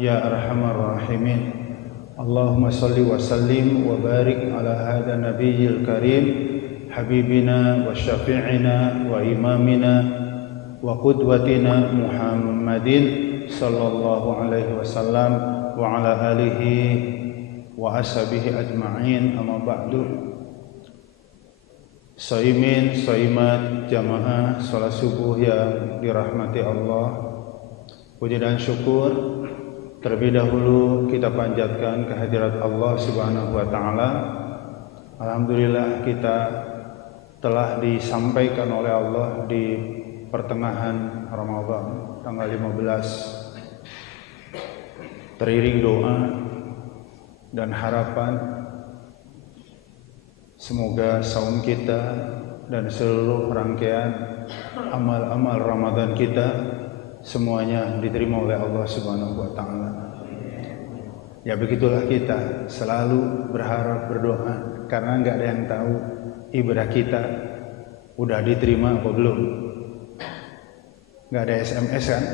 ya arhamar rahimin. Allahumma salli wa sallim wa barik ala hadha nabiyyil karim habibina wa syafi'ina wa imamina wa qudwatina Muhammadin sallallahu alaihi wasallam wa ala alihi wa ashabihi ajma'in, amma ba'du. Shaimin, shaimat, jamaah salat subuh yang dirahmati Allah, puji dan syukur terlebih dahulu kita panjatkan kehadirat Allah Subhanahu wa taala. Alhamdulillah kita telah disampaikan oleh Allah di pertengahan Ramadan tanggal 15, teriring doa dan harapan semoga saum kita dan seluruh rangkaian amal-amal Ramadan kita semuanya diterima oleh Allah Subhanahu wa taala. Ya begitulah kita selalu berharap, berdoa, karena enggak ada yang tahu ibadah kita udah diterima apa belum. Enggak ada SMS kan?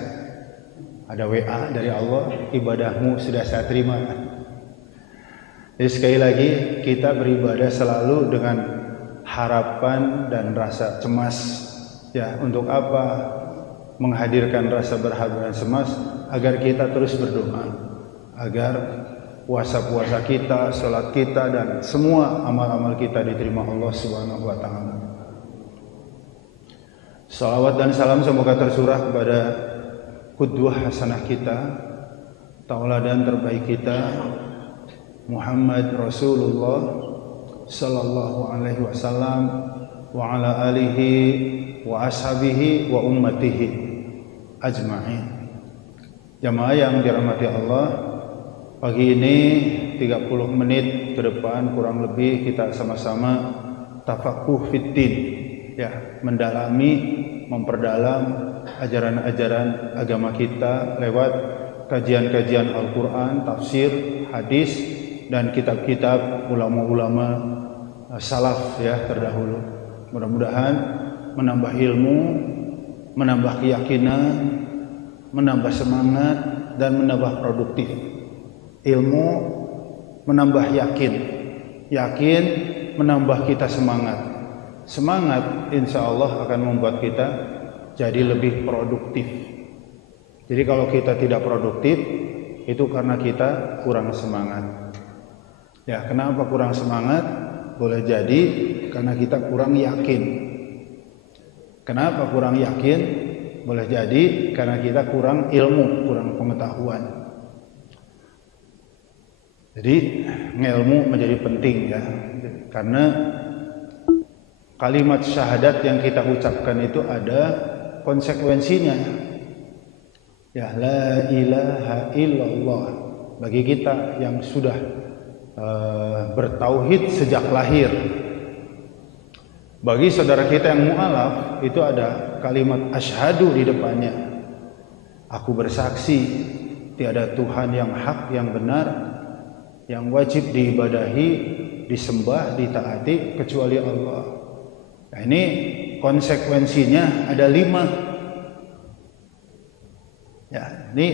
Ada WA dari Allah, ibadahmu sudah saya terima. Jadi sekali lagi kita beribadah selalu dengan harapan dan rasa cemas. Ya, untuk apa? Menghadirkan rasa berharap dan cemas agar kita terus berdoa, agar puasa-puasa kita, salat kita dan semua amal-amal kita diterima Allah Subhanahu wa taala. Salawat dan salam semoga tercurah kepada qudwah hasanah kita, tauladan terbaik kita, Muhammad Rasulullah sallallahu alaihi wasallam wa ala alihi wa ashabihi wa ummatihi ajma'in. Jamaah yang dirahmati Allah, pagi ini 30 menit ke depan kurang lebih kita sama-sama tafaqquh fiddin, ya, mendalami, memperdalam ajaran-ajaran agama kita lewat kajian-kajian Al-Qur'an, tafsir, hadis dan kitab-kitab ulama-ulama salaf ya terdahulu. Mudah-mudahan menambah ilmu, menambah keyakinan, menambah semangat dan menambah produktif. Ilmu menambah yakin, yakin menambah kita semangat. Semangat insya Allah akan membuat kita jadi lebih produktif. Jadi kalau kita tidak produktif itu karena kita kurang semangat. Ya, kenapa kurang semangat? Boleh jadi karena kita kurang yakin. Kenapa kurang yakin? Boleh jadi karena kita kurang ilmu, kurang pengetahuan. Jadi ngilmu menjadi penting ya. Karena kalimat syahadat yang kita ucapkan itu ada konsekuensinya. Ya, la ilaha illallah. Bagi kita yang sudah bertauhid sejak lahir. Bagi saudara kita yang mu'alaf itu ada kalimat asyhadu di depannya. Aku bersaksi tiada Tuhan yang hak, yang benar, yang wajib diibadahi, disembah, ditaati kecuali Allah. Nah, ini konsekuensinya ada 5. Ya, ini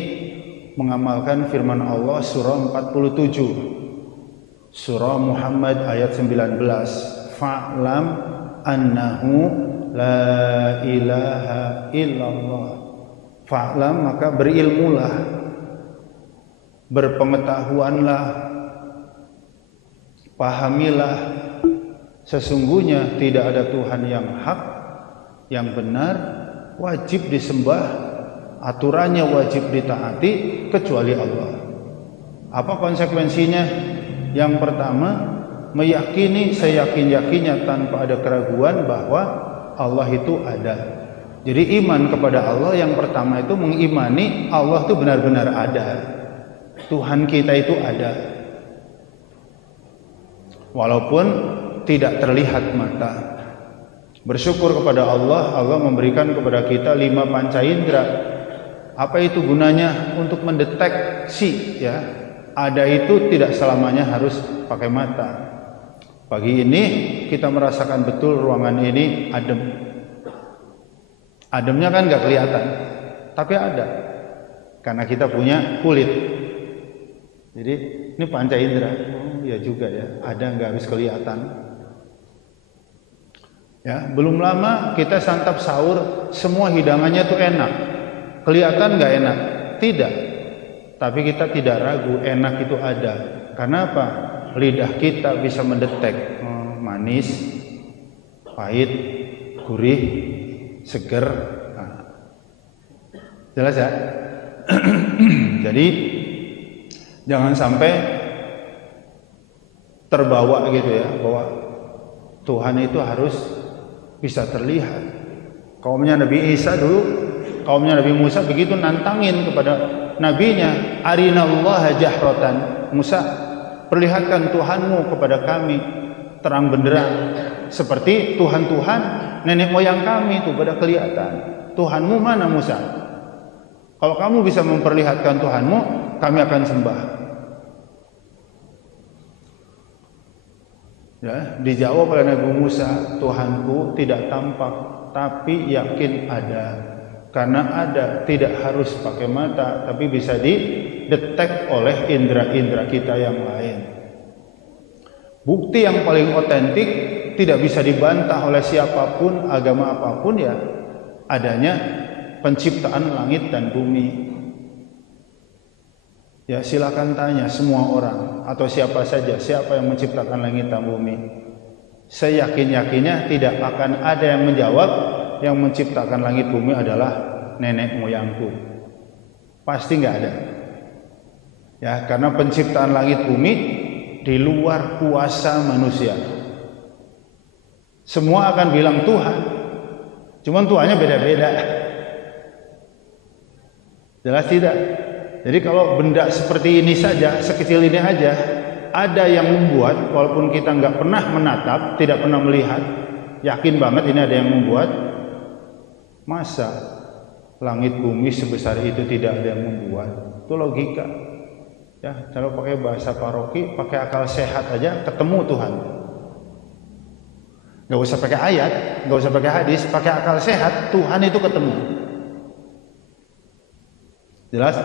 mengamalkan firman Allah surah 47. Surah Muhammad ayat 19. Fa'lam annahu la ilaha illallah. Fa'lam maka berilmulah, berpengetahuanlah, pahamilah sesungguhnya tidak ada Tuhan yang hak, yang benar, wajib disembah, aturannya wajib ditaati kecuali Allah. Apa konsekuensinya? Yang pertama, meyakini seyakin-yakinnya tanpa ada keraguan bahwa Allah itu ada. Jadi iman kepada Allah yang pertama itu mengimani Allah itu benar-benar ada. Tuhan kita itu ada. Walaupun tidak terlihat mata. Bersyukur kepada Allah, Allah memberikan kepada kita 5 panca indera. Apa itu gunanya? Untuk mendeteksi ya. Ada itu tidak selamanya harus pakai mata. Pagi ini kita merasakan betul ruangan ini adem. Ademnya kan nggak kelihatan, tapi ada. Karena kita punya kulit. Jadi ini panca indera. Oh ya juga ya, ada nggak habis kelihatan. Ya, belum lama kita santap sahur, semua hidangannya tuh enak. Kelihatan nggak enak? Tidak. Tapi kita tidak ragu, enak itu ada. Karena apa? Lidah kita bisa mendetek manis, pahit, gurih, seger. Nah, jelas ya? Jadi jangan sampai terbawa gitu ya, bahwa Tuhan itu harus bisa terlihat. Kaumnya Nabi Isa dulu, kaumnya Nabi Musa begitu nantangin kepada nabinya, arinallaha jahratan. Musa, perlihatkan Tuhanmu kepada kami terang benderang, seperti Tuhan-Tuhan nenek moyang kami itu pada kelihatan. Tuhanmu mana Musa? Kalau kamu bisa memperlihatkan Tuhanmu, kami akan sembah. Ya, dijawab oleh Nabi Musa, Tuhanku tidak tampak, tapi yakin ada. Karena ada, tidak harus pakai mata, tapi bisa didetek oleh indera-indera kita yang lain. Bukti yang paling otentik, tidak bisa dibantah oleh siapapun, agama apapun ya, adanya penciptaan langit dan bumi. Ya silakan tanya semua orang atau siapa saja, siapa yang menciptakan langit dan bumi. Seyakin-yakinnya tidak akan ada yang menjawab yang menciptakan langit bumi adalah nenek moyangku. Pasti nggak ada. Ya, karena penciptaan langit bumi di luar kuasa manusia. Semua akan bilang Tuhan, cuman Tuhannya beda-beda. Jelas tidak? Jadi kalau benda seperti ini saja, sekecil ini aja, ada yang membuat, walaupun kita nggak pernah menatap, tidak pernah melihat, yakin banget ini ada yang membuat. Masa langit bumi sebesar itu tidak ada yang membuat? Itu logika. Ya, kalau pakai bahasa paroki, pakai akal sehat aja ketemu Tuhan. Gak usah pakai ayat, gak usah pakai hadis, pakai akal sehat Tuhan itu ketemu. Jelas?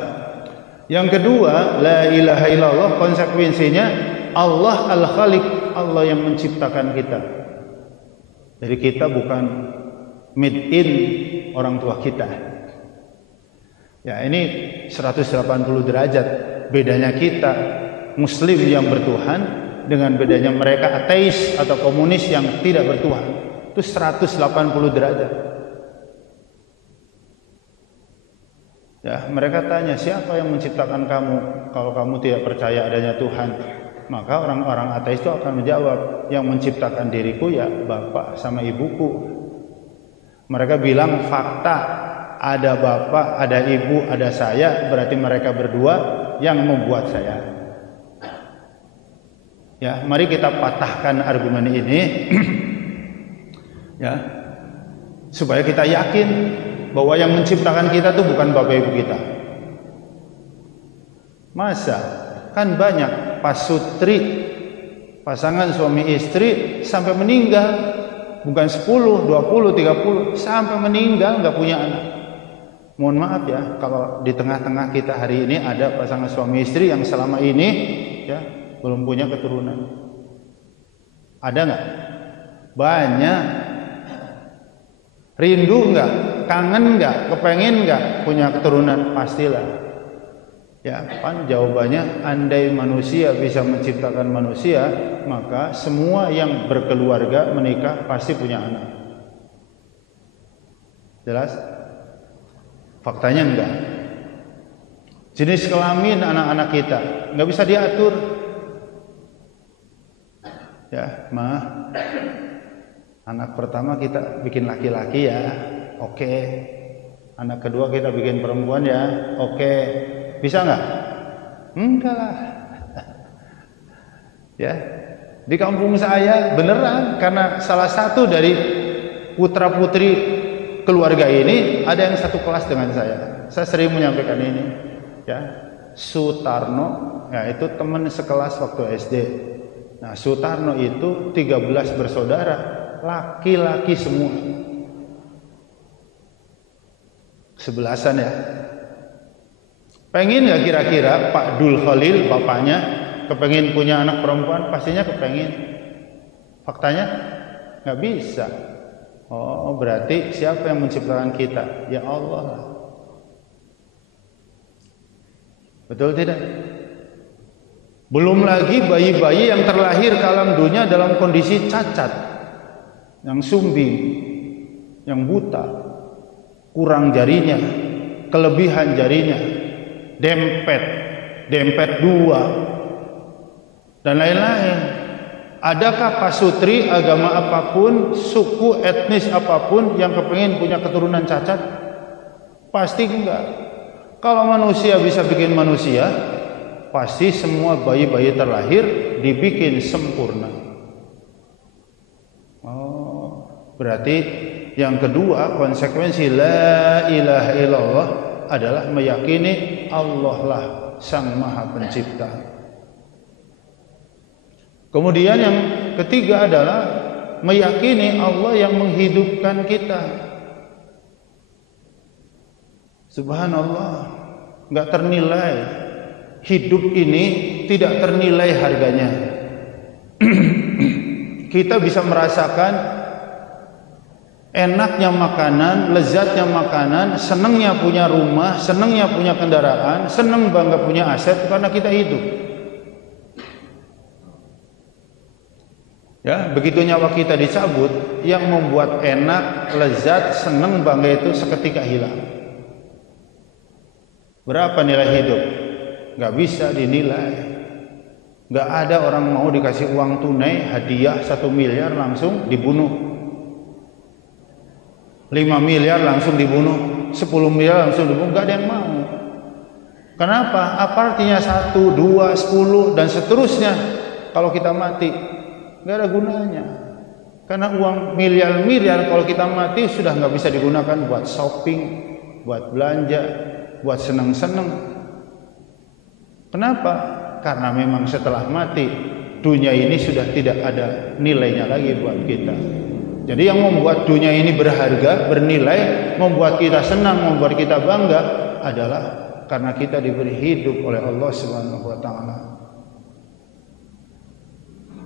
Yang kedua, la ilaha illallah, konsekuensinya Allah al-Khaliq, Allah yang menciptakan kita. Jadi kita bukan made in orang tua kita. Ya, ini 180 derajat bedanya kita muslim yang bertuhan dengan bedanya mereka ateis atau komunis yang tidak bertuhan. Itu 180 derajat. Ya, mereka tanya, siapa yang menciptakan kamu? Kalau kamu tidak percaya adanya Tuhan, maka orang-orang ateis itu akan menjawab, yang menciptakan diriku ya bapak sama ibuku. Mereka bilang fakta, ada bapak, ada ibu, ada saya, berarti mereka berdua yang membuat saya. Ya, mari kita patahkan argumen ini ya, supaya kita yakin bahwa yang menciptakan kita itu bukan bapak ibu kita. Masa kan banyak pasutri, pasangan suami istri sampai meninggal, bukan 10, 20, 30, sampai meninggal nggak punya anak. Mohon maaf ya, kalau di tengah-tengah kita hari ini ada pasangan suami istri yang selama ini ya belum punya keturunan. Ada nggak? Banyak. Rindu nggak? Kangen nggak? Kepengen nggak punya keturunan? Pastilah. Ya, kan jawabannya, andai manusia bisa menciptakan manusia, maka semua yang berkeluarga menikah pasti punya anak. Jelas? Faktanya enggak. Jenis kelamin anak-anak kita nggak bisa diatur. Ya, mah. Anak pertama kita bikin laki-laki ya, oke. Anak kedua kita bikin perempuan ya, oke. Bisa nggak? Enggak lah. Ya, di kampung saya beneran, karena salah satu dari putra putri keluarga ini ada yang satu kelas dengan saya. Saya sering menyampaikan ini. Ya, Sutarno, ya itu teman sekelas waktu SD. Nah, Sutarno itu 13 bersaudara. Laki-laki semua, 11-an ya. Pengen nggak kira-kira Pak Dul Khalil bapaknya kepengen punya anak perempuan? Pastinya kepengen. Faktanya nggak bisa. Oh, berarti siapa yang menciptakan kita? Ya Allah lah. Betul tidak? Belum lagi bayi-bayi yang terlahir ke alam dunia dalam kondisi cacat, yang sumbing, yang buta, kurang jarinya, kelebihan jarinya, dempet dua, dan lain-lain. Adakah pasutri agama apapun, suku etnis apapun yang kepingin punya keturunan cacat? Pasti enggak. Kalau manusia bisa bikin manusia, pasti semua bayi-bayi terlahir dibikin sempurna. Oh, berarti yang kedua, konsekuensi la ilaha illallah adalah meyakini Allah lah Sang Maha Pencipta. Kemudian yang ketiga adalah meyakini Allah yang menghidupkan kita. Subhanallah, nggak ternilai. Hidup ini tidak ternilai harganya. Kita bisa merasakan enaknya makanan, lezatnya makanan, senangnya punya rumah, senangnya punya kendaraan, senang bangga punya aset karena kita hidup. Ya, begitu nyawa kita dicabut, yang membuat enak, lezat, senang, bangga itu seketika hilang. Berapa nilai hidup? Gak bisa dinilai. Gak ada orang mau dikasih uang tunai hadiah 1 miliar langsung dibunuh, 5 miliar langsung dibunuh, 10 miliar langsung dibunuh. Gak ada yang mau. Kenapa? Apa artinya 1, 2, 10 dan seterusnya kalau kita mati? Gak ada gunanya. Karena uang miliar-miliar kalau kita mati sudah gak bisa digunakan buat shopping, buat belanja, buat senang-senang. Kenapa? Karena memang setelah mati dunia ini sudah tidak ada nilainya lagi buat kita. Jadi yang membuat dunia ini berharga, bernilai, membuat kita senang, membuat kita bangga adalah karena kita diberi hidup oleh Allah Subhanahu wa taala.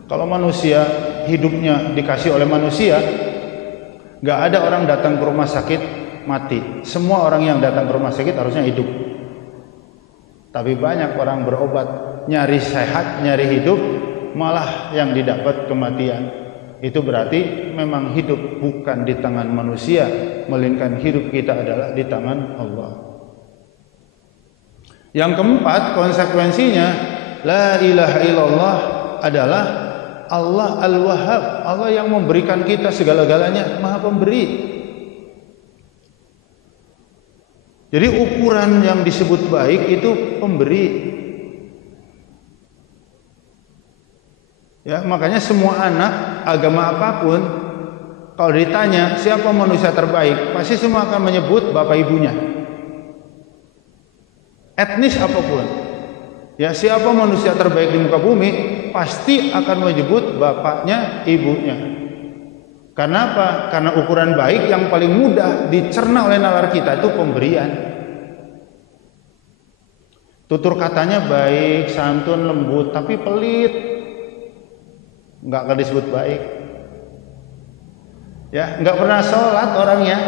Kalau manusia hidupnya dikasih oleh manusia, gak ada orang datang ke rumah sakit mati. Semua orang yang datang ke rumah sakit harusnya hidup. Tapi banyak orang berobat nyari sehat, nyari hidup, malah yang didapat kematian. Itu berarti memang hidup bukan di tangan manusia, melainkan hidup kita adalah di tangan Allah. Yang keempat, konsekuensinya la ilaha illallah adalah Allah Al-Wahhab, Allah yang memberikan kita segala-galanya, Maha Pemberi. Jadi ukuran yang disebut baik itu pemberi. Ya, makanya semua anak agama apapun kalau ditanya siapa manusia terbaik, pasti semua akan menyebut bapak ibunya. Etnis apapun. Ya, siapa manusia terbaik di muka bumi, pasti akan menyebut bapaknya, ibunya. Karena apa? Karena ukuran baik yang paling mudah dicerna oleh nalar kita itu pemberian. Tutur katanya baik, santun, lembut, tapi pelit, nggak akan disebut baik. Ya, nggak pernah sholat orangnya,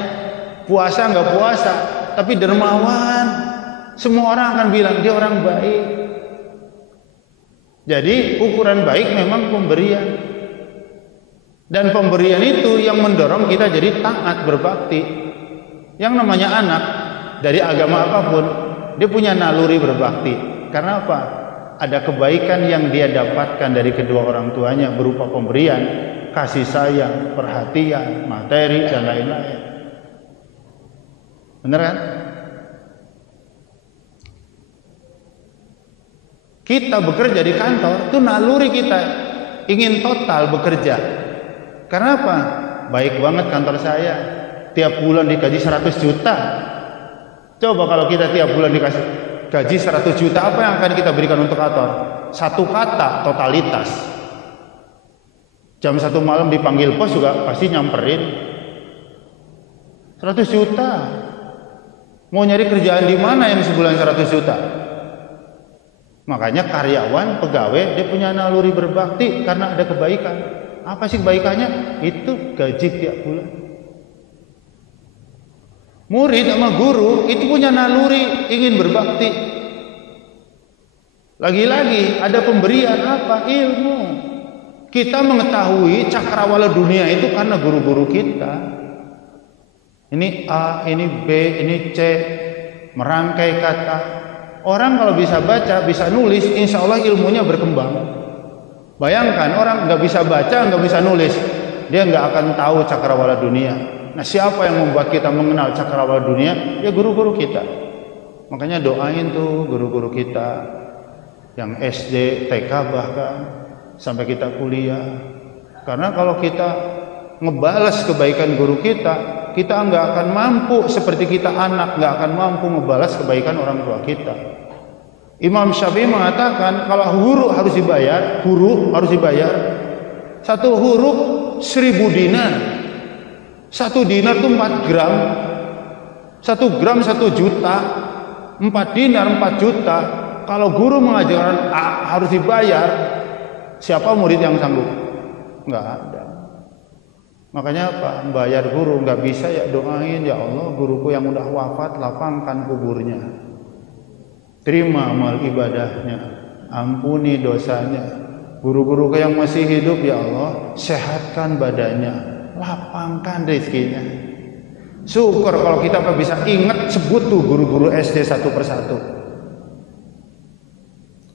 puasa nggak puasa, tapi dermawan. Semua orang akan bilang dia orang baik. Jadi ukuran baik memang pemberian. Dan pemberian itu yang mendorong kita jadi taat berbakti. Yang namanya anak dari agama apapun, dia punya naluri berbakti. Karena apa? Ada kebaikan yang dia dapatkan dari kedua orang tuanya berupa pemberian, kasih sayang, perhatian, materi dan lain-lain. Benar kan? Kita bekerja di kantor, itu naluri kita ingin total bekerja. Karena apa? Baik banget kantor saya, tiap bulan dikaji 100 juta. Coba kalau kita tiap bulan dikasih gaji 100 juta, apa yang akan kita berikan untuk kantor? Satu kata, totalitas. Jam 1 malam dipanggil pos juga pasti nyamperin. 100 juta. Mau nyari kerjaan di mana yang sebulan 100 juta? Makanya karyawan, pegawai, dia punya naluri berbakti karena ada kebaikan. Apa sih kebaikannya? Itu gaji tiap bulan. Murid sama guru itu punya naluri ingin berbakti. Lagi-lagi ada pemberian apa? Ilmu. Kita mengetahui cakrawala dunia itu karena guru-guru kita. Ini A, ini B, ini C, merangkai kata. Orang kalau bisa baca, bisa nulis, insya Allah ilmunya berkembang. Bayangkan orang nggak bisa baca, nggak bisa nulis, dia nggak akan tahu cakrawala dunia. Nah, siapa yang membuat kita mengenal cakrawala dunia? Ya guru-guru kita. Makanya doain tuh guru-guru kita yang SD, TK bahkan sampai kita kuliah. Karena kalau kita ngebalas kebaikan guru kita nggak akan mampu seperti kita anak nggak akan mampu ngebalas kebaikan orang tua kita. Imam Syafi'i mengatakan kalau guru harus dibayar, satu huruf 1000 dinar. 1 dinar itu 4 gram. 1 gram 1 juta. 4 dinar 4 juta. Kalau guru mengajarkan harus dibayar, siapa murid yang sanggup? Nggak ada. Makanya apa? Bayar guru nggak bisa ya doain, ya Allah guruku yang udah wafat lapangkan kuburnya, terima amal ibadahnya, ampuni dosanya. Guru-guruku yang masih hidup ya Allah sehatkan badannya, lapangkan rezekinya. Syukur kalau kita bisa ingat sebut tuh guru-guru SD satu persatu.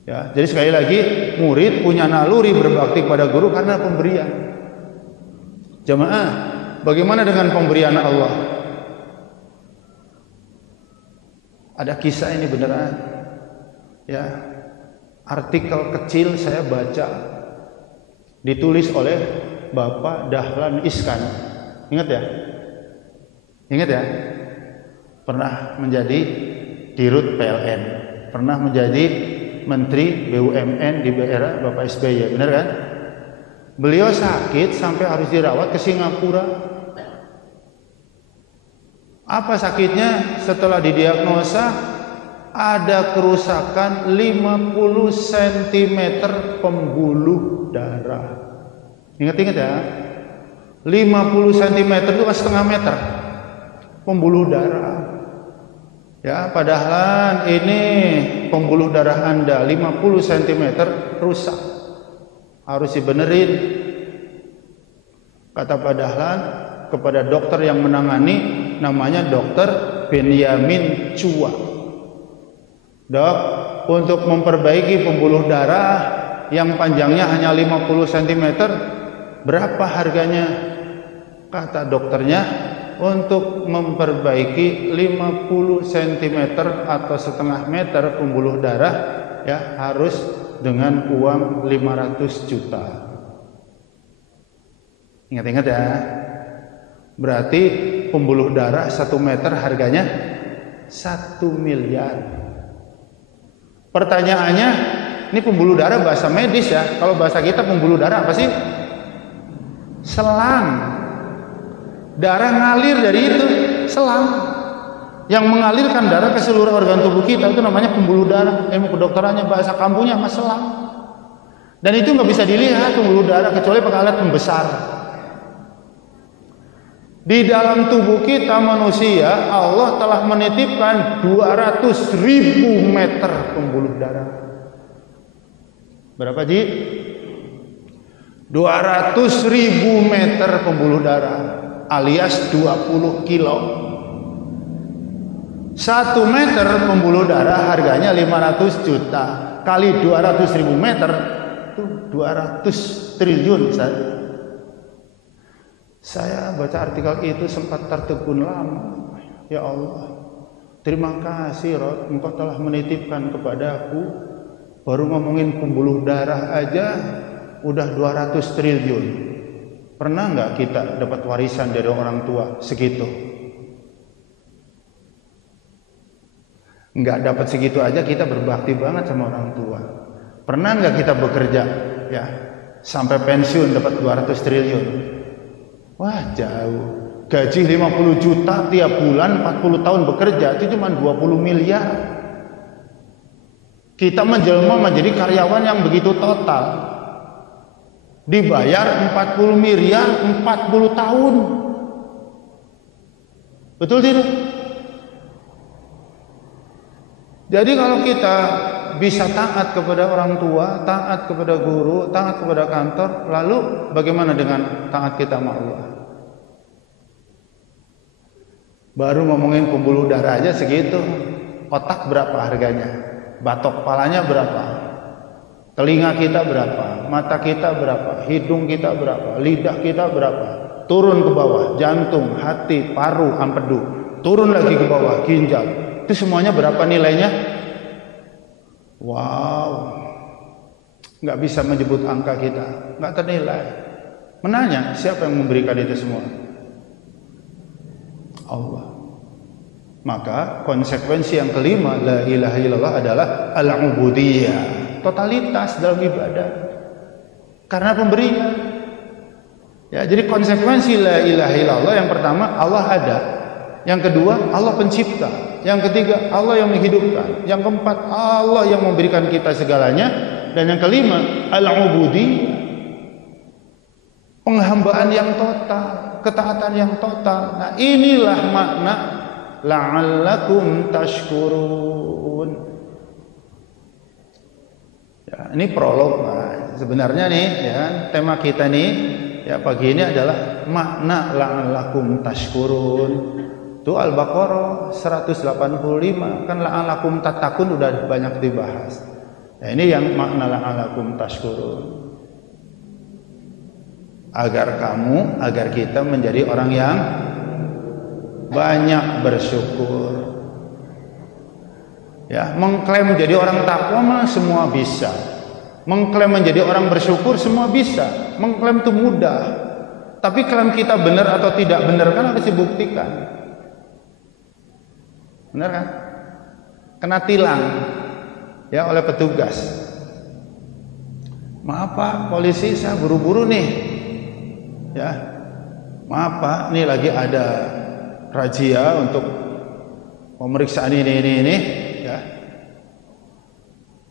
Ya, jadi sekali lagi murid punya naluri berbakti pada guru karena pemberian. Jamaah, bagaimana dengan pemberian Allah? Ada kisah ini beneran. Ya, artikel kecil saya baca, ditulis oleh Bapak Dahlan Iskan. Ingat ya? Ingat ya? Pernah menjadi Dirut PLN, pernah menjadi Menteri BUMN di era Bapak SBY, benar kan? Beliau sakit sampai harus dirawat ke Singapura. Apa sakitnya? Setelah didiagnosa ada kerusakan 50 cm pembuluh darah. Ingat-ingat ya. 50 cm itu kan setengah meter pembuluh darah. Ya, padahal ini pembuluh darah Anda 50 cm rusak. Harus dibenerin. Kata Pak Dahlan kepada dokter yang menangani, namanya Dokter Benyamin Chua. Dok, untuk memperbaiki pembuluh darah yang panjangnya hanya 50 cm, berapa harganya? Kata dokternya, untuk memperbaiki 50 cm atau setengah meter pembuluh darah ya harus dengan uang 500 juta. Ingat-ingat ya. Berarti pembuluh darah 1 meter harganya 1 miliar. Pertanyaannya, ini pembuluh darah bahasa medis ya. Kalau bahasa kita pembuluh darah apa sih? Selang. Darah ngalir dari itu, selang. Yang mengalirkan darah ke seluruh organ tubuh kita itu namanya pembuluh darah. Ilmu kedokterannya bahasa kampungnya mas selang. Dan itu nggak bisa dilihat pembuluh darah kecuali pakai alat pembesar. Di dalam tubuh kita manusia Allah telah menitipkan 200.000 meter pembuluh darah. Berapa Ji? 200.000 meter pembuluh darah alias 20 kilo. 1 meter pembuluh darah harganya 500 juta kali 200.000 meter itu 200 triliun. Saya baca artikel itu sempat tertegun lama. Ya Allah, terima kasih Rod, Engkau telah menitipkan kepadaku. Baru ngomongin pembuluh darah aja udah 200 triliun. Pernah nggak kita dapat warisan dari orang tua segitu? Nggak dapat segitu aja kita berbakti banget sama orang tua. Pernah nggak kita bekerja ya sampai pensiun dapat 200 triliun? Wah jauh. gaji 50 juta tiap bulan, 40 tahun bekerja, itu cuma 20 miliar. Kita menjelma menjadi karyawan yang begitu total, dibayar 40 miliar 40 tahun. Betul tidak? Jadi kalau kita bisa taat kepada orang tua, taat kepada guru, taat kepada kantor, lalu bagaimana dengan taat kita sama Allah? Baru ngomongin pembuluh darah aja segitu. Otak berapa harganya? Batok kepalanya berapa? Telinga kita berapa? Mata kita berapa? Hidung kita berapa? Lidah kita berapa? Turun ke bawah, jantung, hati, paru, empedu. Turun lagi ke bawah, ginjal. Itu semuanya berapa nilainya? Wow, nggak bisa menyebut angka kita, nggak ternilai. Menanya, siapa yang memberikan itu semua? Allah. Maka konsekuensi yang kelima, la ilaha illallah, adalah al-ubudiyah, totalitas dalam ibadah, karena pemberian. Ya, jadi konsekuensi la ilaha illallah, yang pertama Allah ada, yang kedua Allah pencipta, yang ketiga Allah yang menghidupkan, yang keempat Allah yang memberikan kita segalanya, dan yang kelima al-ubudiyah, penghambaan yang total, ketaatan yang total. Nah, inilah makna la'allakum tashkurun. Ya, ini prolog. Nah, sebenarnya nih ya, tema kita nih ya pagi ini adalah makna la'allakum tashkurun. Itu Al-Baqarah 185, kan la'allakum tattaqun udah banyak dibahas. Nah, ini yang makna la'allakum tashkurun. Agar kita menjadi orang yang banyak bersyukur. Ya, mengklaim menjadi orang takwa mah semua bisa. Mengklaim menjadi orang bersyukur semua bisa. Mengklaim itu mudah. Tapi klaim kita benar atau tidak benar kan harus dibuktikan. Benar kan? Kena tilang ya oleh petugas. Maaf Pak, polisi saya buru-buru nih. Ya. Maaf Pak, ini lagi ada razia untuk pemeriksaan ini ya.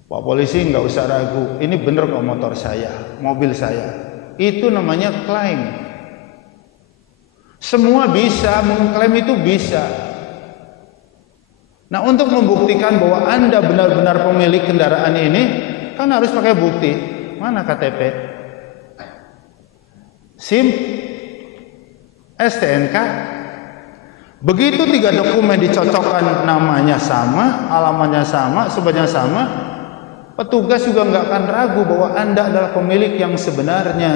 Pak polisi nggak usah ragu, ini bener kok motor saya, mobil saya. Itu namanya klaim. Semua bisa, mengklaim itu bisa. Nah, untuk membuktikan bahwa Anda benar-benar pemilik kendaraan ini, kan harus pakai bukti. Mana KTP? SIM? STNK? Begitu 3 dokumen dicocokkan, namanya sama, alamatnya sama, sebenarnya sama, petugas juga nggak akan ragu bahwa Anda adalah pemilik yang sebenarnya.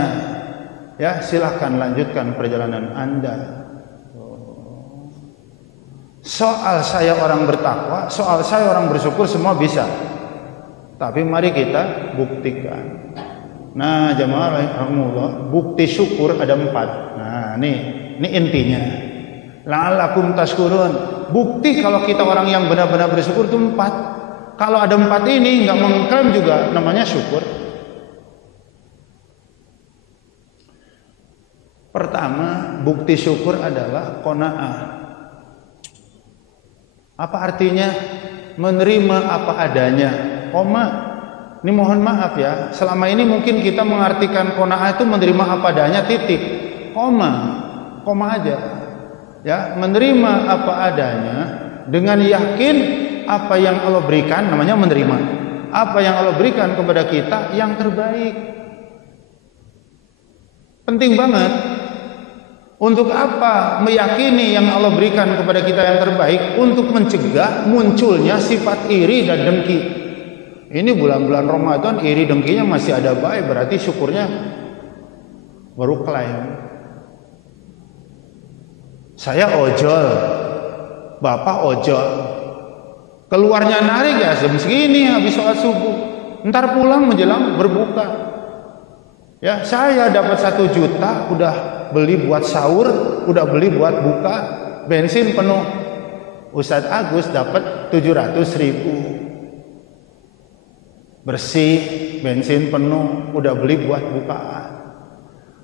Ya, silahkan lanjutkan perjalanan Anda. Soal saya orang bertakwa, soal saya orang bersyukur, semua bisa. Tapi mari kita buktikan. Nah, jamaah rahimahullah, bukti syukur ada 4. Nah, ini intinya. La'allakum tashkurun. Bukti kalau kita orang yang benar-benar bersyukur itu 4. Kalau ada 4 ini nggak mengklaim juga namanya syukur. Pertama, bukti syukur adalah qanaah. Apa artinya? Menerima apa adanya. Ini mohon maaf ya, selama ini mungkin kita mengartikan qanaah itu menerima apa adanya, titik. Koma aja. Ya, menerima apa adanya dengan yakin apa yang Allah berikan, namanya menerima. Apa yang Allah berikan kepada kita yang terbaik. Penting banget. Untuk apa meyakini yang Allah berikan kepada kita yang terbaik? Untuk mencegah munculnya sifat iri dan dengki. Ini bulan-bulan Ramadan iri dengkinya masih ada baik, berarti syukurnya baru klaim. Saya ojol, bapak ojol, keluarnya narik ya jam segini habis sholat subuh, ntar pulang menjelang berbuka. Ya, saya dapat 1 juta, udah beli buat sahur, udah beli buat buka, bensin penuh. Ustadz Agus dapat 700.000, bersih, bensin penuh, udah beli buat bukaan.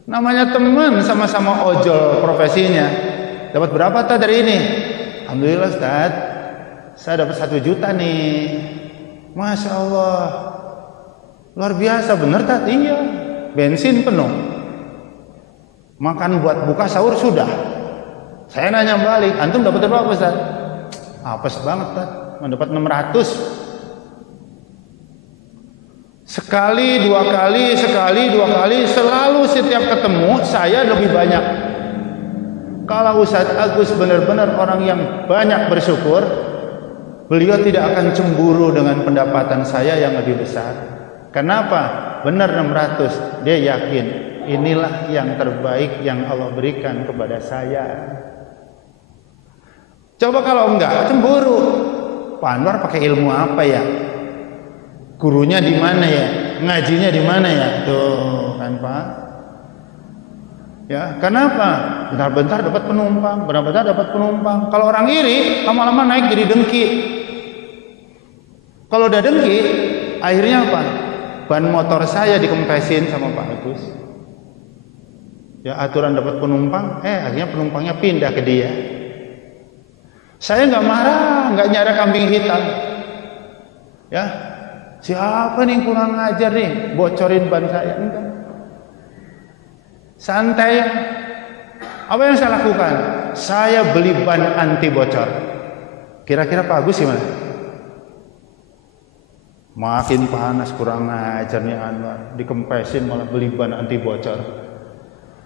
Namanya teman, sama-sama ojol profesinya. Dapat berapa Ustaz dari ini? Alhamdulillah Ustaz, saya dapat 1 juta nih. Masya Allah, luar biasa. Bener Ustaz? Iya. Bensin penuh, makan buat buka sahur sudah. Saya nanya balik, antum dapat berapa Ustaz? Apes banget Ustaz, mendapat 600. Sekali, 2 kali, sekali, 2 kali, selalu setiap ketemu saya lebih banyak. Kalau Ustaz Agus benar-benar orang yang banyak bersyukur, beliau tidak akan cemburu dengan pendapatan saya yang lebih besar. Kenapa? Benar 600, dia yakin inilah yang terbaik yang Allah berikan kepada saya. Coba kalau enggak, cemburu. Pak Anwar pakai ilmu apa ya? Gurunya di mana ya? Ngajinya di mana ya? Tuh kan Pak. Ya, kenapa? Bentar-bentar dapat penumpang, bentar-bentar dapat penumpang. Kalau orang iri, lama-lama naik jadi dengki. Kalau udah dengki, akhirnya apa? Ban motor saya dikempesin sama Pak Agus. Ya, aturan dapat penumpang, akhirnya penumpangnya pindah ke dia. Saya nggak marah, nggak nyara kambing hitam. Ya, siapa nih kurang ajar nih, bocorin ban saya? Enggak. Santai. Apa yang saya lakukan? Saya beli ban anti bocor. Kira-kira Pak Agus gimana? Makin panas, kurang ajar nih Anwar, dikempesin malah beli ban anti bocor.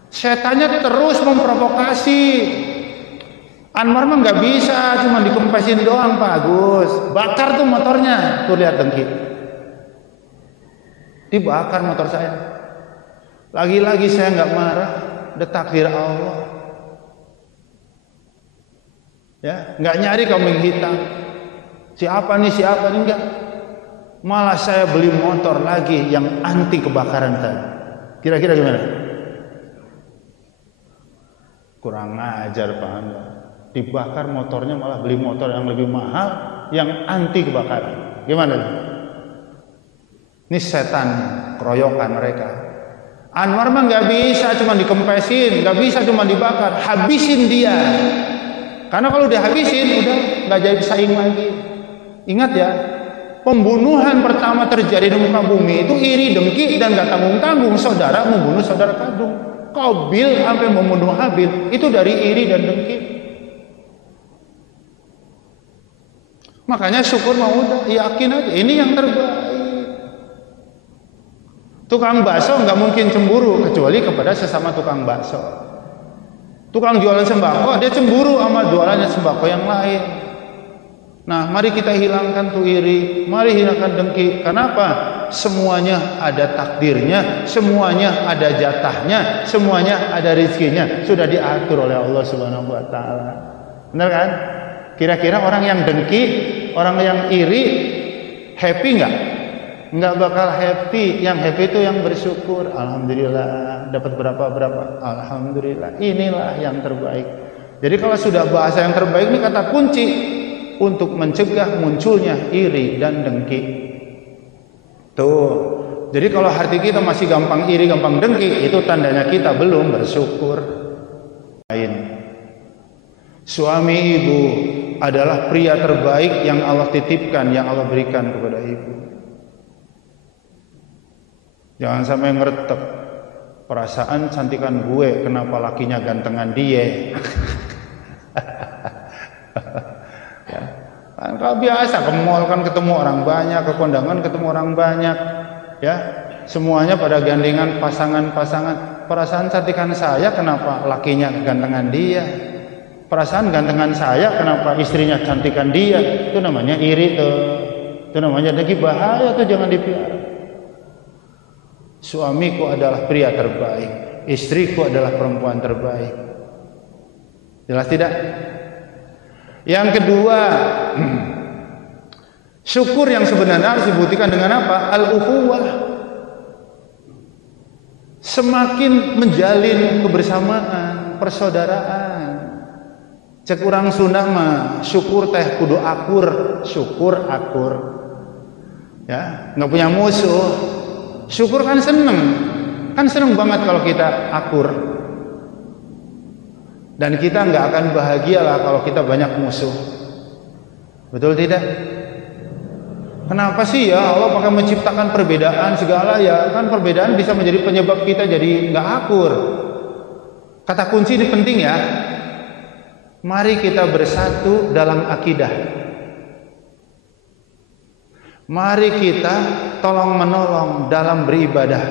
Setannya terus memprovokasi. Anwar mah nggak bisa, cuma dikempesin doang Pak Agus. Bakar tuh motornya, tuh lihat dengki. Dibakar motor saya. Lagi-lagi saya nggak marah, udah takdir Allah. Ya, nggak nyari kambing hitam. Siapa nih enggak. Malah saya beli motor lagi yang anti kebakaran tadi. Kira-kira gimana? Kurang ajar Pak Anwar. Dibakar motornya, malah beli motor yang lebih mahal yang anti kebakaran. Gimana? Ini setan keroyokan mereka. Anwar mah nggak bisa cuma dikempesin, nggak bisa cuma dibakar, habisin dia. Karena kalau udah habisin, udah nggak jadi saing lagi. Ingat ya, pembunuhan pertama terjadi di muka bumi itu iri, dengki, dan gak tanggung-tanggung. Saudara membunuh saudara kandung. Qabil sampai membunuh Habil itu dari iri dan dengki. Makanya syukur mau udah yakin aja ini yang terbaik. Tukang bakso nggak mungkin cemburu kecuali kepada sesama tukang bakso. Tukang jualan sembako dia cemburu sama jualannya sembako yang lain. Nah, mari kita hilangkan tuh iri, mari hilangkan dengki. Kenapa? Semuanya ada takdirnya, semuanya ada jatahnya, semuanya ada rezekinya. Sudah diatur oleh Allah Subhanahu wa taala. Benar kan? Kira-kira orang yang dengki, orang yang iri happy enggak? Enggak bakal happy. Yang happy itu yang bersyukur. Alhamdulillah dapat berapa. Alhamdulillah. Inilah yang terbaik. Jadi kalau sudah bahasa yang terbaik ini kata kunci untuk mencegah munculnya iri dan dengki. Tuh. Jadi kalau hati kita masih gampang iri, gampang dengki, itu tandanya kita belum bersyukur. Suami ibu adalah pria terbaik yang Allah titipkan, yang Allah berikan kepada ibu. Jangan sampai ngeretek. Perasaan cantikan gue, kenapa lakinya gantengan dia? Ya. Kan kalau biasa ke mall kan ketemu orang banyak, ke kondangan ketemu orang banyak, ya. Semuanya pada gandengan pasangan-pasangan. Perasaan cantikan saya, kenapa lakinya gantengan dia? Perasaan gantengan saya, kenapa istrinya cantikan dia? Itu namanya iri tuh. Itu namanya dengki, bahaya tuh, jangan dipiara. Suamiku adalah pria terbaik, istriku adalah perempuan terbaik. Jelas tidak? Yang kedua, syukur yang sebenarnya harus dibuktikan dengan apa? Al-ukhuwah. Semakin menjalin kebersamaan, persaudaraan. Cek urang Sunda mah, syukur teh kudu akur, syukur akur. Ya, nggak punya musuh. Syukur kan seneng banget kalau kita akur. Dan kita nggak akan bahagia lah kalau kita banyak musuh. Betul tidak? Kenapa sih ya Allah pakai menciptakan perbedaan segala ya? Kan perbedaan bisa menjadi penyebab kita jadi nggak akur. Kata kunci ini penting ya. Mari kita bersatu dalam akidah. Mari kita tolong menolong dalam beribadah,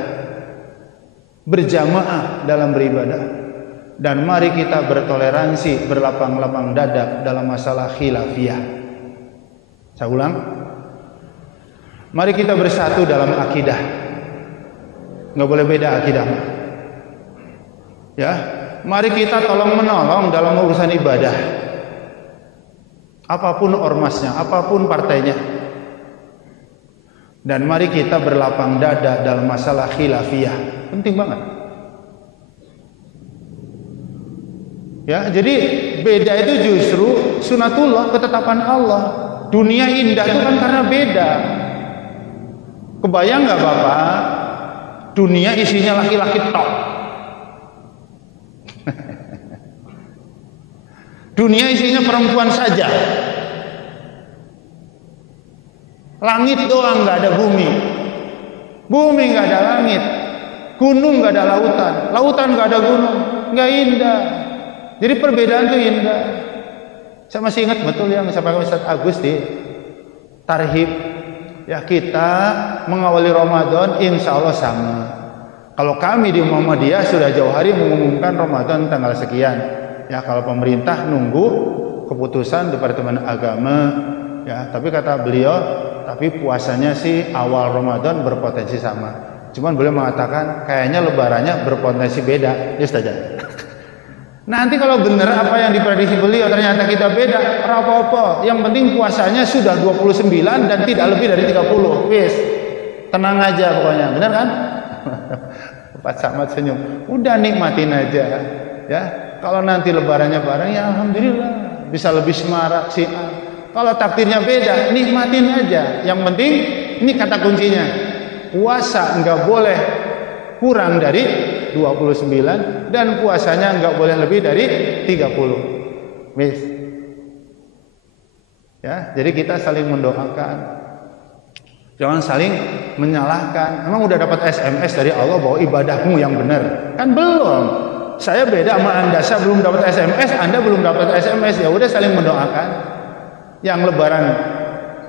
berjamaah dalam beribadah, dan mari kita bertoleransi, berlapang-lapang dada dalam masalah khilafiyah. Saya ulang, mari kita bersatu dalam akidah, nggak boleh beda akidah, ya. Mari kita tolong menolong dalam urusan ibadah, apapun ormasnya, apapun partainya. Dan mari kita berlapang dada dalam masalah khilafiyah. Penting banget. Ya, jadi beda itu justru sunatullah, ketetapan Allah. Dunia indah itu kan karena beda. Kebayang nggak Bapak? Dunia isinya laki-laki tok. Dunia isinya perempuan saja. Langit doang, nggak ada bumi. Bumi nggak ada langit. Gunung nggak ada lautan. Lautan nggak ada gunung. Nggak indah. Jadi perbedaan itu indah. Saya masih ingat betul yang disampaikan Ustaz Agus di Tarhib. Ya, kita mengawali Ramadan insya Allah sama. Kalau kami di Muhammadiyah sudah jauh hari mengumumkan Ramadan tanggal sekian. Ya, kalau pemerintah nunggu keputusan Departemen Agama. Ya, tapi kata beliau, tapi puasanya sih awal Ramadan berpotensi sama. Cuman beliau mengatakan kayaknya lebarannya berpotensi beda. Ya saja. Nanti kalau benar apa yang diprediksi beliau ternyata kita beda, apa-apa. Yang penting puasanya sudah 29 dan tidak lebih dari 30. Wis. Tenang aja pokoknya. Benar kan? Pak Samad senyum. Udah nikmatin aja. Ya. Kalau nanti lebarannya bareng ya alhamdulillah. Bisa lebih semarak sih. Kalau takdirnya beda, nikmatin aja. Yang penting ini kata kuncinya. Puasa enggak boleh kurang dari 29 dan puasanya enggak boleh lebih dari 30. Wis. Ya, jadi kita saling mendoakan. Jangan saling menyalahkan. Emang udah dapat SMS dari Allah bahwa ibadahmu yang benar? Kan belum. Saya beda sama Anda, saya belum dapat SMS, Anda belum dapat SMS. Ya udah saling mendoakan. Yang lebaran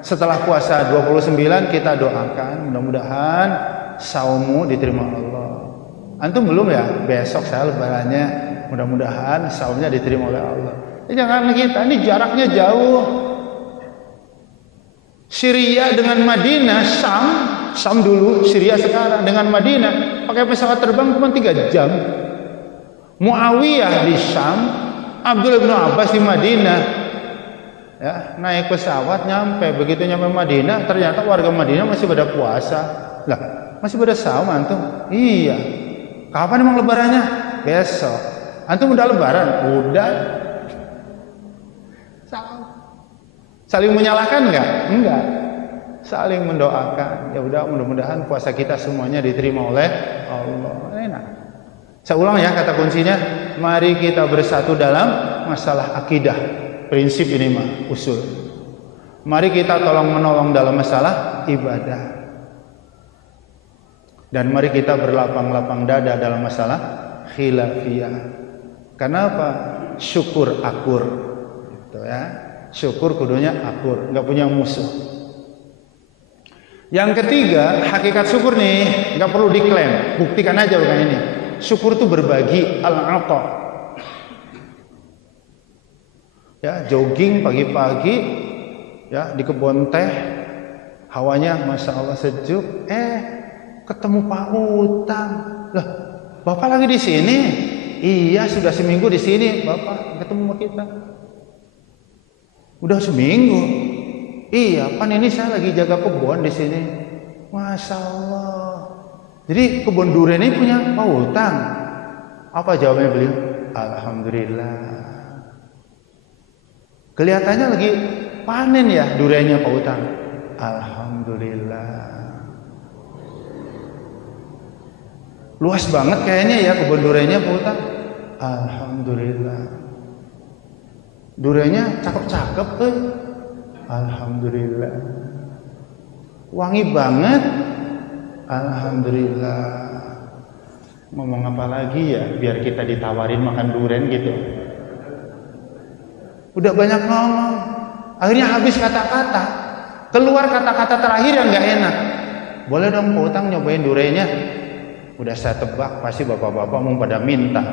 setelah puasa 29 kita doakan mudah-mudahan saummu diterima Allah. Antum belum ya? Besok saya lebarannya mudah-mudahan saumnya diterima oleh Allah. Jangan kita, ini jaraknya jauh. Syria dengan Madinah, Sam dulu, Syria sekarang dengan Madinah pakai pesawat terbang cuma 3 jam. Muawiyah di Syam, Abdullah bin Abbas di Madinah. Ya, naik pesawat nyampe, begitu nyampe Madinah ternyata warga Madinah masih pada puasa. Lah, masih pada saum antum? Iya. Kapan emang lebarannya? Besok. Antum udah lebaran? Udah. Saling menyalahkan enggak? Enggak. Saling mendoakan. Ya udah, mudah-mudahan puasa kita semuanya diterima oleh Allah. Enak. Saya ulang ya kata kuncinya. Mari kita bersatu dalam masalah akidah. Prinsip ini mah usul. Mari kita tolong menolong dalam masalah ibadah. Dan mari kita berlapang-lapang dada dalam masalah khilafiyah. Kenapa? Syukur akur. Gitu ya. Syukur kudunya akur, enggak punya musuh. Yang ketiga, hakikat syukur nih, enggak perlu diklaim, buktikan aja bukan ini. Syukur itu berbagi, al-'ata. Ya, jogging pagi-pagi ya di kebun teh, hawanya Masya Allah sejuk, ketemu Pak Utang. Lah, Bapak lagi di sini? Iya, sudah seminggu di sini, Bapak ketemu sama kita. Udah seminggu. Iya, pan ini saya lagi jaga kebun di sini. Masya Allah. Jadi kebun durian ini punya Pak Utang. Apa jawabnya beliau? Alhamdulillah. Kelihatannya lagi panen ya duriannya Pak Utang. Alhamdulillah. Luas banget kayaknya ya kebun duriannya Pak Utang. Alhamdulillah. Duriannya cakep-cakep tuh. Alhamdulillah. Wangi banget. Alhamdulillah. Ngomong apa lagi ya biar kita ditawarin makan durian gitu. Udah banyak ngomong. Akhirnya habis kata-kata. Keluar kata-kata terakhir yang gak enak. Boleh dong Pak Utang nyobain duriannya. Udah saya tebak pasti bapak-bapak mau pada minta.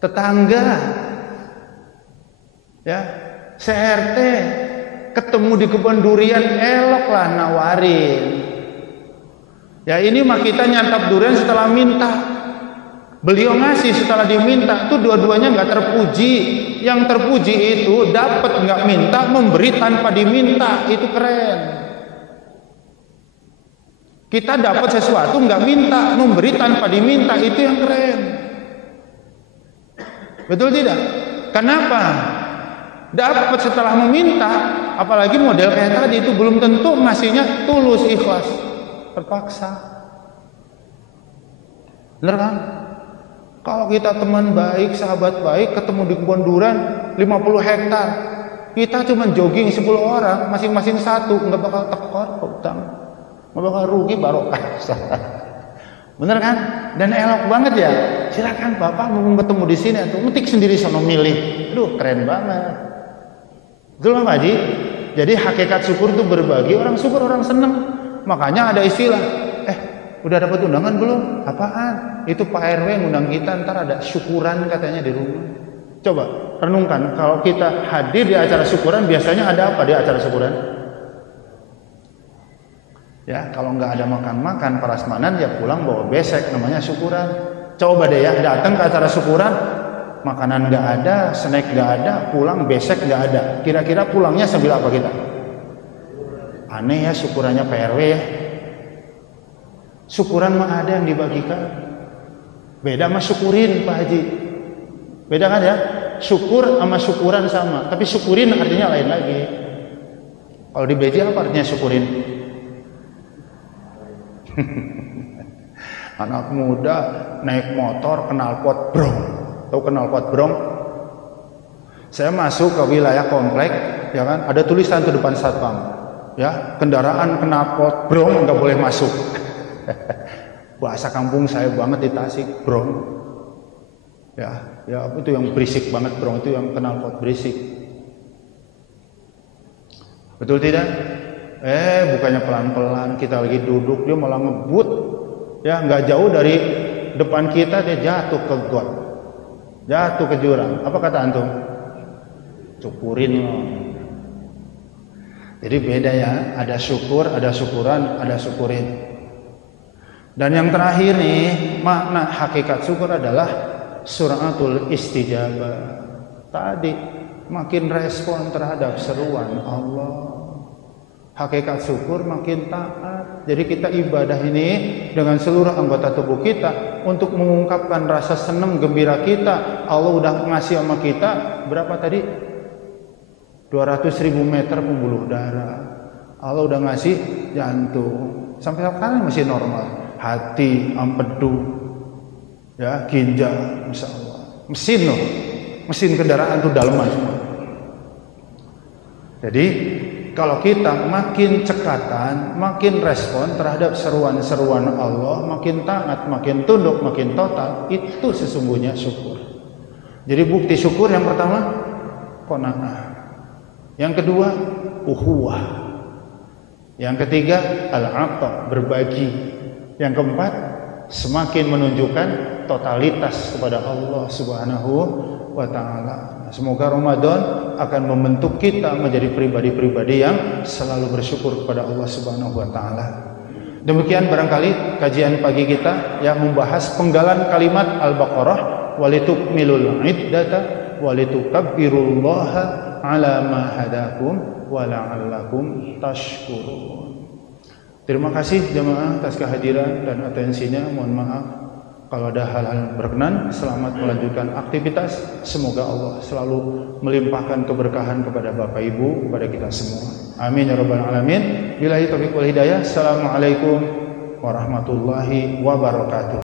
Tetangga, ya, CRT ketemu di kebun durian, eloklah nawarin. Ya ini mah kita nyantap durian setelah minta. Beliau ngasih setelah diminta, itu dua-duanya nggak terpuji. Yang terpuji itu dapat nggak minta, memberi tanpa diminta, itu keren. Kita dapat sesuatu nggak minta, memberi tanpa diminta, itu yang keren. Betul tidak? Kenapa? Dapat setelah meminta, apalagi model kayak tadi itu belum tentu ngasihnya tulus ikhlas, terpaksa. Bener kan? Kalau kita teman baik, sahabat baik, ketemu di kebun durian 50 hektar, kita cuma jogging 10 orang, masing-masing satu, nggak bakal tekor, utang. Nggak bakal rugi barokah. Bener kan? Dan elok banget ya. Silakan Bapak mau ketemu di sini atau metik sendiri sama milih. Aduh, keren banget. Betul Pak Haji? Jadi hakikat syukur itu berbagi. Orang syukur orang seneng. Makanya ada istilah. Udah dapat undangan belum? Apaan? Itu Pak RW ngundang kita, ntar ada syukuran katanya di rumah. Coba renungkan. Kalau kita hadir di acara syukuran, biasanya ada apa di acara syukuran? Ya, kalau nggak ada makan-makan prasmanan ya pulang bawa besek, namanya syukuran. Coba deh ya, datang ke acara syukuran, makanan nggak ada, snack nggak ada, pulang besek nggak ada. Kira-kira pulangnya sambil apa kita? Aneh ya syukurannya PRW ya. Syukuran mah ada yang dibagikan. Beda sama syukurin Pak Haji. Beda kan ya? Syukur sama syukuran sama, tapi syukurin artinya lain lagi. Kalau di BJ apa artinya syukurin? Anak muda naik motor knalpot brong. Tahu knalpot brong? Saya masuk ke wilayah komplek, ya kan? Ada tulisan tuh depan satpam, ya, kendaraan knalpot brong nggak boleh masuk. Bahasa kampung saya banget di Tasik, brong. Ya, itu yang berisik banget brong, itu yang knalpot berisik. Betul tidak? Bukannya pelan-pelan, kita lagi duduk, dia malah ngebut. Ya, nggak jauh dari depan kita dia jatuh ke got. Jatuh ke jurang. Apa kata antum? Cukurin loh. Jadi beda ya, ada syukur, ada syukuran, ada syukurin. Dan yang terakhir nih, makna hakikat syukur adalah suratul istijabah. Tadi makin respon terhadap seruan Allah. Hakikat syukur makin taat. Jadi kita ibadah ini dengan seluruh anggota tubuh kita untuk mengungkapkan rasa senang gembira kita. Allah udah ngasih sama kita berapa tadi? 200.000 meter pembuluh darah. Allah udah ngasih jantung. Sampai sekarang masih normal. Hati, empedu, ya, ginjal, Masya Allah. Mesin loh. Mesin kendaraan tuh daleman semua. Jadi kalau kita makin cekatan, makin respon terhadap seruan-seruan Allah, makin taat, makin tunduk, makin total, itu sesungguhnya syukur. Jadi bukti syukur yang pertama, qanaah. Yang kedua, ukhuwah. Yang ketiga, al-'ata, berbagi. Yang keempat, semakin menunjukkan totalitas kepada Allah Subhanahu wa ta'ala. Semoga Ramadan akan membentuk kita menjadi pribadi-pribadi yang selalu bersyukur kepada Allah Subhanahu wa taala. Demikian barangkali kajian pagi kita yang membahas penggalan kalimat Al-Baqarah walitukmilul iddata walitukabbirullaha ala ma hadakum wa la'allakum tashkurun. Terima kasih jemaah atas kehadiran dan atensinya. Mohon maaf kalau ada hal-hal berkenan. Selamat melanjutkan aktivitas. Semoga Allah selalu melimpahkan keberkahan kepada Bapak Ibu, kepada kita semua. Amin ya rabbal alamin. Billahi taufiq wal hidayah. Assalamualaikum warahmatullahi wabarakatuh.